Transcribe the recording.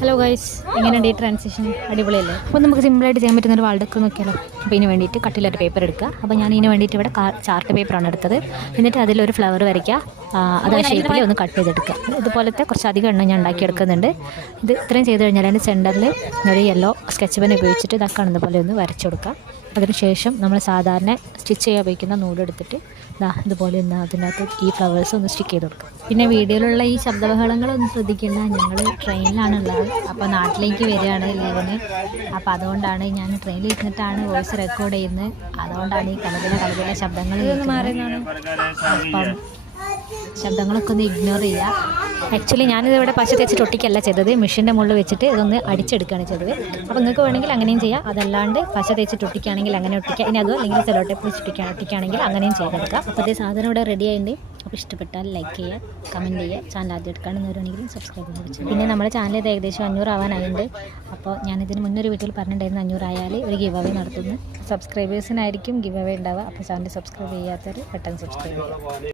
Hello guys, എങ്ങനെയുണ്ട് ഈ transition? അടിപൊളിയല്ലേ? അപ്പോൾ നമുക്ക് സിമ്പിളായിട്ട് ചെയ്യാൻ പറ്റുന്ന ഒരു വാൾഡക്ക് നോക്കിയാലോ. അപ്പോൾ ഇതിന് വേണ്ടിയിട്ട് കട്ടിലൊരു പേപ്പർ എടുക്കുക. അപ്പോൾ ഞാൻ ഇതിന് വേണ്ടിയിട്ട് ഇവിടെ ചാർട്ട് പേപ്പറാണ് എടുത്തത്. എന്നിട്ട് അതിലൊരു ഫ്ലവർ വരയ്ക്കുക. അത് ആ ഷേപ്പിൽ ഒന്ന് കട്ട് ചെയ്തെടുക്കുക. ഇതുപോലത്തെ കുറച്ചധികം എണ്ണം ഞാൻ ഉണ്ടാക്കിയെടുക്കുന്നുണ്ട്. ഇത് ഇത്രയും ചെയ്ത് കഴിഞ്ഞാൽ അതിൻ്റെ സെൻറ്ററിൽ ഒരു യെല്ലോ സ്കെച്ച് പെൻ ഉപയോഗിച്ചിട്ട് ഇതാക്കാണെന്ന പോലെ ഒന്ന് വരച്ചു കൊടുക്കുക. അതിനുശേഷം നമ്മൾ സാധാരണ സ്റ്റിച്ച് ചെയ്യാൻ ഉപയോഗിക്കുന്ന നൂലെടുത്തിട്ട് ഇതുപോലെ ഒന്ന് അതിനകത്ത് ഈ ഫ്ലവേഴ്സ് ഒന്ന് സ്റ്റിക്ക് ചെയ്ത് കൊടുക്കുക. പിന്നെ വീഡിയോയിലുള്ള ഈ ശബ്ദബഹളങ്ങളൊന്നും ശ്രദ്ധിക്കേണ്ട. ഞങ്ങൾ ട്രെയിനിലാണുള്ളത്. അപ്പോൾ നാട്ടിലേക്ക് വരികയാണ് ലീവിന്. അപ്പോൾ അതുകൊണ്ടാണ് ഞാൻ ട്രെയിനിൽ ഇരുന്നിട്ടാണ് വോയിസ് റെക്കോർഡ് ചെയ്യുന്നത്. അതുകൊണ്ടാണ് ഈ കലപില ശബ്ദങ്ങൾ കേൾക്കുന്നത്. അപ്പം ശബ്ദങ്ങളൊക്കെ ഒന്ന് ഇഗ്നോർ ചെയ്യുക. ആക്ച്വലി ഞാനിതിവിടെ പശ തേച്ചിട്ട് ഒട്ടിക്കല്ല ചെയ്തത്, മെഷീൻ്റെ മുകളിൽ വെച്ചിട്ട് ഇതൊന്ന് അടിച്ചെടുക്കുകയാണ് ചെയ്തത്. അപ്പോൾ നിങ്ങൾക്ക് വേണമെങ്കിൽ അങ്ങനെയും ചെയ്യാം. അതല്ലാണ്ട് പശ തേച്ചിട്ട് ഒട്ടിക്കുകയാണെങ്കിൽ അങ്ങനെ ഒട്ടിക്കുക. ഇനി അതും അല്ലെങ്കിൽ സെല്ലോ ടേപ്പ് വെച്ച് ഒട്ടിക്കുകയാണെങ്കിൽ അങ്ങനെയും ചെയ്തെടുക്കാം. അപ്പോൾ അതേ സാധനം ഇവിടെ റെഡി ആയിട്ടുണ്ട്. അപ്പോൾ ഇഷ്ടപ്പെട്ടാൽ ലൈക്ക് ചെയ്യുക, കമൻറ്റ് ചെയ്യുക. ചാനൽ ആദ്യം കാണുന്നവരാണെങ്കിലും സബ്സ്ക്രൈബ് ചെയ്യാൻ വെച്ചു. പിന്നെ നമ്മുടെ ചാനൽ ഇത് ഏകദേശം 500 ആവാനായിട്ടുണ്ട്. അപ്പോൾ ഞാനിതിന് മുന്നൊരു വീട്ടിൽ പറഞ്ഞിട്ടുണ്ടായിരുന്നു 500 ആയാൽ ഒരു ഗിവ് അവേ നടത്തുന്നു. സബ്സ്ക്രൈബേഴ്സിനായിരിക്കും ഗിവ് അവേ ഉണ്ടാവുക. അപ്പോൾ ചാനൽ സബ്സ്ക്രൈബ് ചെയ്യാത്തവർ പെട്ടെന്ന് സബ്സ്ക്രൈബ് ചെയ്യുക.